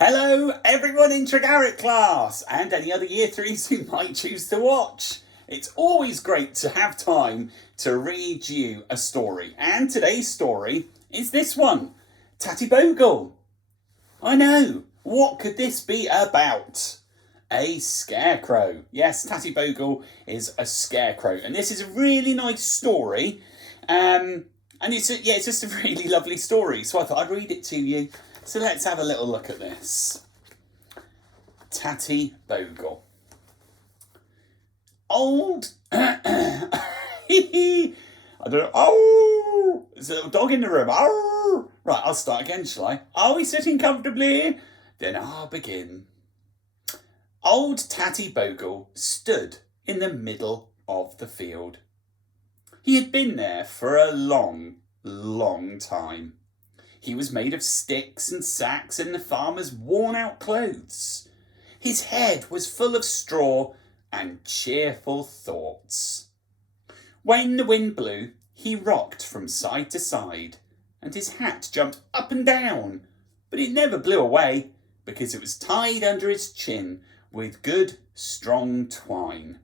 Hello, everyone in Tregarrick class and any other year threes who might choose to watch. It's always great to have time to read you a story. And today's story is this one, Tattybogle. I know, what could this be about? A scarecrow. Yes, Tattybogle is a scarecrow. And this is a really nice story. And it's just a really lovely story. So I thought I'd read it to you. So let's have a little look at this. Tattybogle. Old... I don't know. Oh! There's a little dog in the room. Oh! Right, I'll start again, shall I? Are we sitting comfortably? Then I'll begin. Old Tattybogle stood in the middle of the field. He had been there for a long, long time. He was made of sticks and sacks and the farmer's worn-out clothes. His head was full of straw and cheerful thoughts. When the wind blew, he rocked from side to side, and his hat jumped up and down, but it never blew away because it was tied under his chin with good, strong twine.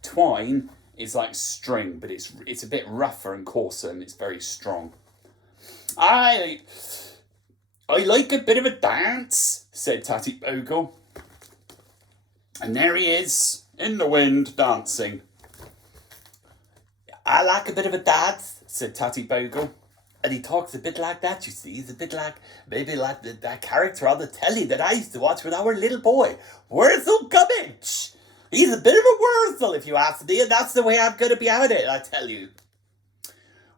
Twine is like string, but it's a bit rougher and coarser, and it's very strong. I like a bit of a dance, said Tattybogle. And there he is, in the wind, dancing. I like a bit of a dance, said Tattybogle. And he talks a bit like that, you see. He's a bit like, maybe like that character on the telly that I used to watch when I was a little boy. Wurzel Gummidge. He's a bit of a Wurzel, if you ask me, and that's the way I'm going to be at it, I tell you.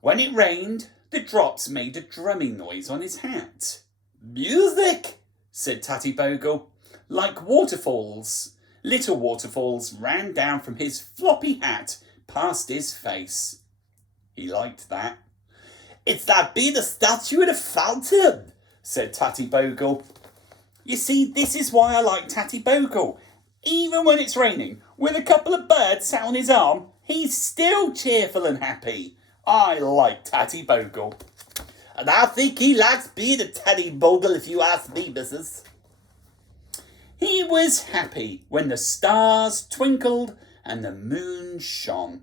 When it rained, the drops made a drumming noise on his hat. Music, said Tattybogle. Like waterfalls. Little waterfalls ran down from his floppy hat past his face. He liked that. It's like being a statue in a fountain, said Tattybogle. You see, this is why I like Tattybogle. Even when it's raining, with a couple of birds sat on his arm, he's still cheerful and happy. I like Tattybogle. And I think he likes being a Tattybogle, if you ask me, missus. He was happy when the stars twinkled and the moon shone.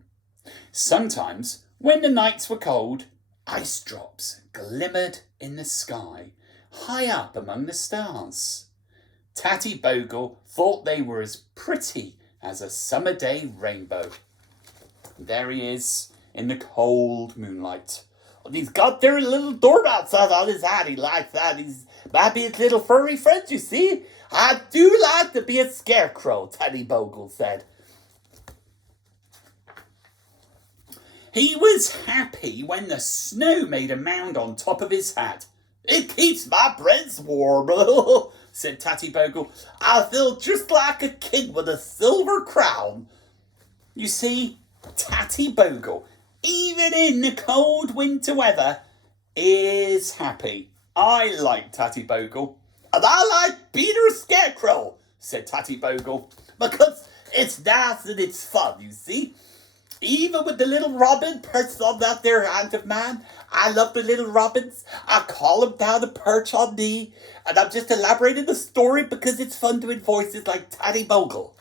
Sometimes, when the nights were cold, ice drops glimmered in the sky, high up among the stars. Tattybogle thought they were as pretty as a summer day rainbow. There he is, in the cold moonlight. And he's got their little doormat on his hat. He likes that. He's might be his little furry friend, you see. I do like to be a scarecrow, Tattybogle said. He was happy when the snow made a mound on top of his hat. It keeps my brains warm, said Tattybogle. I feel just like a king with a silver crown. You see, Tattybogle, even in the cold winter weather, is happy. I like Tattybogle. And I like being a scarecrow, said Tattybogle, because it's nice and it's fun, you see. Even with the little robin perched on that there hand of mine, I love the little robins. I call them down to perch on me, and I'm just elaborating the story because it's fun doing voices like Tattybogle.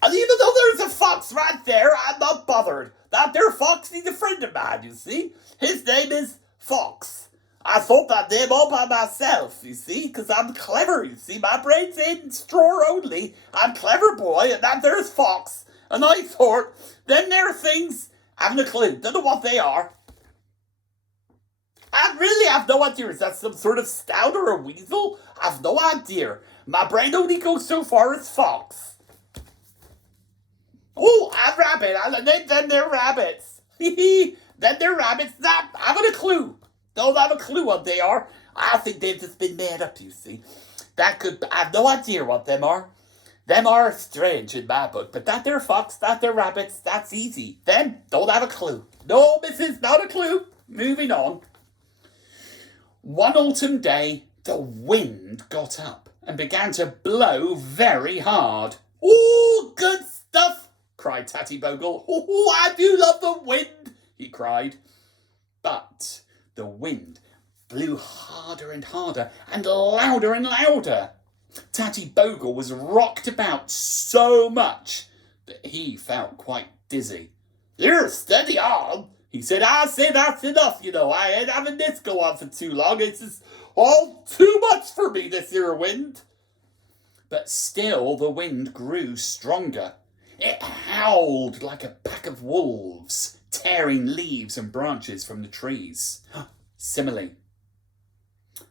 And even though there's a fox right there, I'm not bothered. That there fox, he's a friend of mine, you see. His name is Fox. I thought that name all by myself, you see, because I'm clever, you see. My brain's in straw only. I'm clever boy, and that there's Fox. And I thought, then there are things, I haven't a clue, don't know what they are. I really have no idea. Is that some sort of stout or a weasel? I have no idea. My brain only goes so far as Fox. Oh, I'm rabbit. Then they're rabbits. Then they're rabbits. I haven't a clue. Don't have a clue what they are. I think they've just been made up, you see. I have no idea what them are. Them are strange in my book, but that they're fox, that they're rabbits, that's easy. Them, don't have a clue. No, missus, not a clue. Moving on. One autumn day, the wind got up and began to blow very hard. Oh, good stuff, cried Tattybogle. Oh, I do love the wind, he cried. But the wind blew harder and harder and louder and louder. Tattybogle was rocked about so much that he felt quite dizzy. "Here, steady on," he said. "I say that's enough, you know. I ain't having this go on for too long. It's just all too much for me, this here wind." But still the wind grew stronger. It howled like a pack of wolves, tearing leaves and branches from the trees. Simile.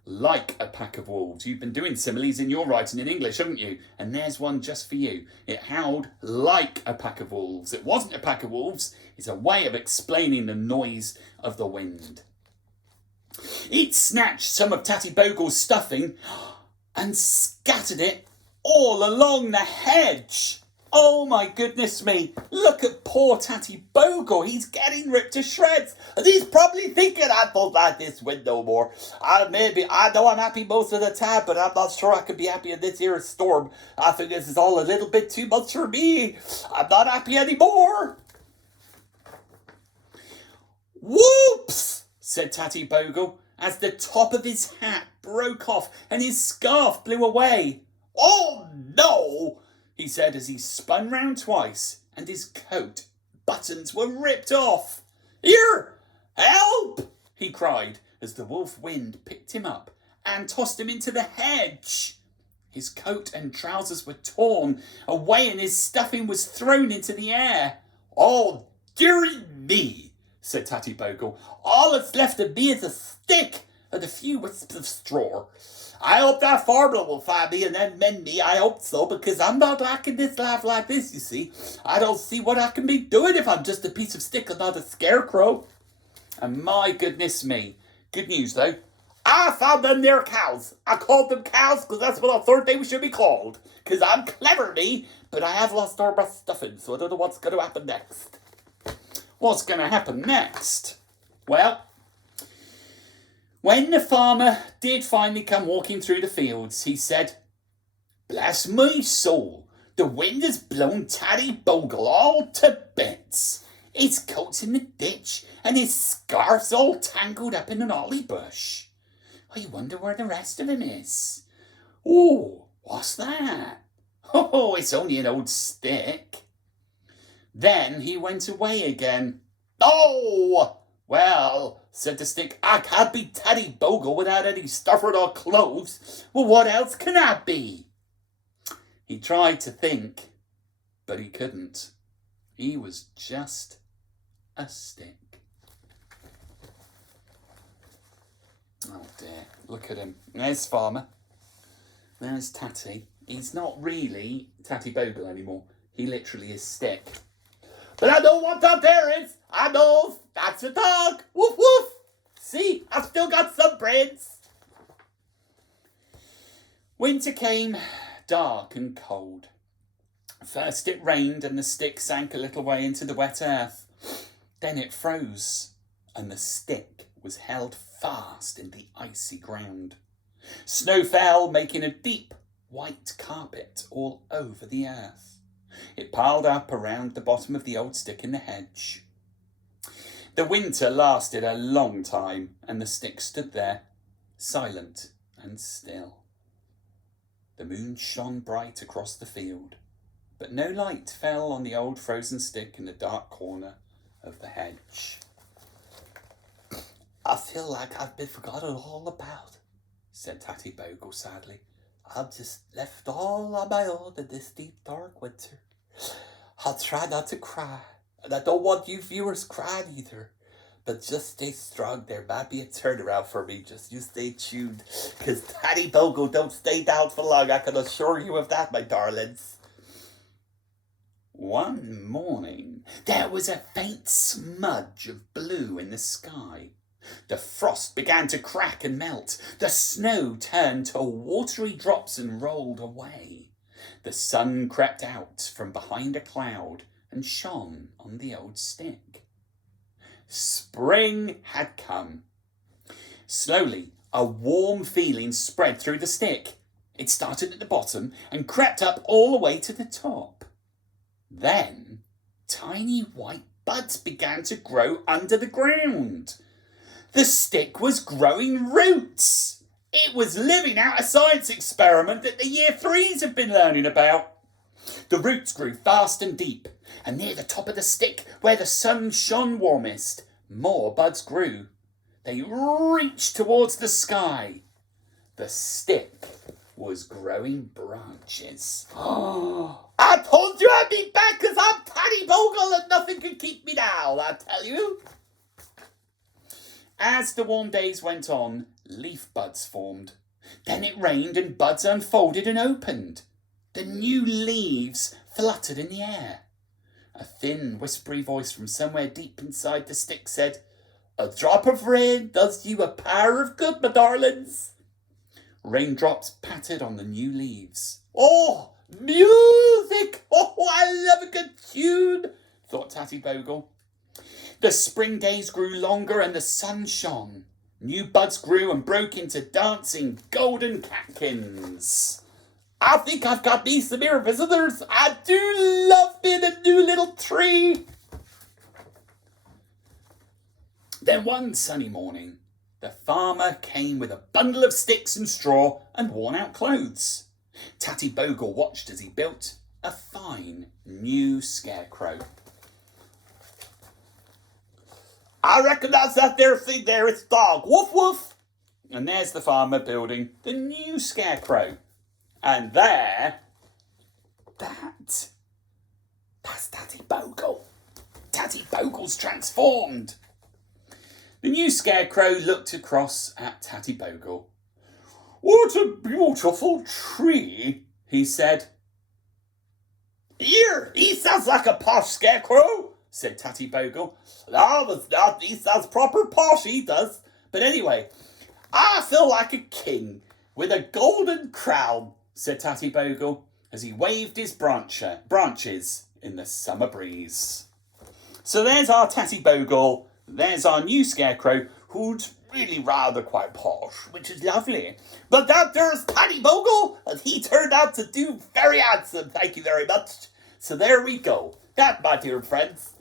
Like a pack of wolves. You've been doing similes in your writing in English, haven't you? And there's one just for you. It howled like a pack of wolves. It wasn't a pack of wolves. It's a way of explaining the noise of the wind. It snatched some of Tattybogle's stuffing and scattered it all along the hedge. Oh my goodness me, look at poor Tattybogle. He's getting ripped to shreds. And he's probably thinking, "I don't like this wind no more. I know I'm happy most of the time, but I'm not sure I could be happy in this here storm. I think this is all a little bit too much for me. I'm not happy anymore." "Whoops," said Tattybogle, as the top of his hat broke off and his scarf blew away. "Oh no," he said as he spun round twice and his coat buttons were ripped off. "Here, help," he cried as the wolf wind picked him up and tossed him into the hedge. His coat and trousers were torn away and his stuffing was thrown into the air. "Oh, dearie me," said Tattybogle. "All that's left of me is a stick and a few wisps of straw. I hope that farmer will find me and then mend me. I hope so, because I'm not liking this life like this, you see. I don't see what I can be doing if I'm just a piece of stick and not a scarecrow." And my goodness me, good news though, I found them there cows. I called them cows because that's what I thought they should be called. Because I'm clever, me, but I have lost all my stuffing, so I don't know what's going to happen next. What's going to happen next? Well, when the farmer did finally come walking through the fields, he said, "Bless my soul, the wind has blown Tattybogle all to bits. His coat's in the ditch and his scarf's all tangled up in an holly bush. I wonder where the rest of him is. Oh, what's that? Oh, it's only an old stick." Then he went away again. "Oh, well," said the stick, "I can't be Tattybogle without any stuffer or clothes. Well, what else can I be?" He tried to think, but he couldn't. He was just a stick. Oh dear, look at him. There's Farmer. There's Tatty. He's not really Tattybogle anymore. He literally is stick. "But I know what up there is. I know. That's a dog. Woof woof. See, I've still got some brains." Winter came, dark and cold. First it rained and the stick sank a little way into the wet earth. Then it froze and the stick was held fast in the icy ground. Snow fell, making a deep white carpet all over the earth. It piled up around the bottom of the old stick in the hedge. The winter lasted a long time and the stick stood there, silent and still. The moon shone bright across the field, but no light fell on the old frozen stick in the dark corner of the hedge. "I feel like I've been forgotten all about," said Tattybogle sadly. "I'm just left all on my own in this deep dark winter. I'll try not to cry, and I don't want you viewers crying either. But just stay strong. There might be a turnaround for me. Just you stay tuned, because Tattybogle don't stay down for long. I can assure you of that, my darlings." One morning, there was a faint smudge of blue in the sky. The frost began to crack and melt. The snow turned to watery drops and rolled away. The sun crept out from behind a cloud and shone on the old stick. Spring had come. Slowly, a warm feeling spread through the stick. It started at the bottom and crept up all the way to the top. Then, tiny white buds began to grow under the ground. The stick was growing roots. It was living out a science experiment that the year threes had been learning about. The roots grew fast and deep, and near the top of the stick, where the sun shone warmest, more buds grew. They reached towards the sky. The stick was growing branches. I told you I'd be back because I'm Tattybogle and nothing can keep me down, I tell you. As the warm days went on, leaf buds formed. Then it rained and buds unfolded and opened. The new leaves fluttered in the air. A thin, whispery voice from somewhere deep inside the stick said, "A drop of rain does you a power of good, my darlings." Raindrops pattered on the new leaves. "Oh, music! Oh, I love a good tune," thought Tattybogle. The spring days grew longer and the sun shone. New buds grew and broke into dancing golden catkins. "I think I've got me some here visitors. I do love being a new little tree." Then one sunny morning, the farmer came with a bundle of sticks and straw and worn-out clothes. Tattybogle watched as he built a fine new scarecrow. "I reckon that's that there thing there, it's dog. Woof woof." And there's the farmer building the new scarecrow. And that's Tattybogle. Tattybogle's transformed. The new scarecrow looked across at Tattybogle. "What a beautiful tree," he said. "Here, he sounds like a posh scarecrow," said Tattybogle. He sounds proper posh, he does. But anyway, I feel like a king with a golden crown, said Tattybogle, as he waved his branches in the summer breeze. So there's our Tattybogle, there's our new scarecrow, who's really rather quite posh, which is lovely. But that there's Tattybogle, and he turned out to do very handsome, thank you very much. So there we go. That, my dear friends,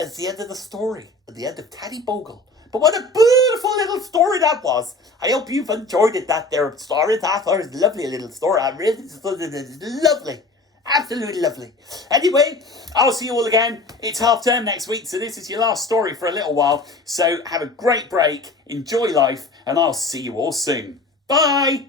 is the end of the story, at the end of Tattybogle. But what a beautiful little story that was. I hope you've enjoyed it, that there story. That was a lovely little story. I really thought it was lovely. Absolutely lovely. Anyway, I'll see you all again. It's half term next week, so this is your last story for a little while. So have a great break, enjoy life, and I'll see you all soon. Bye!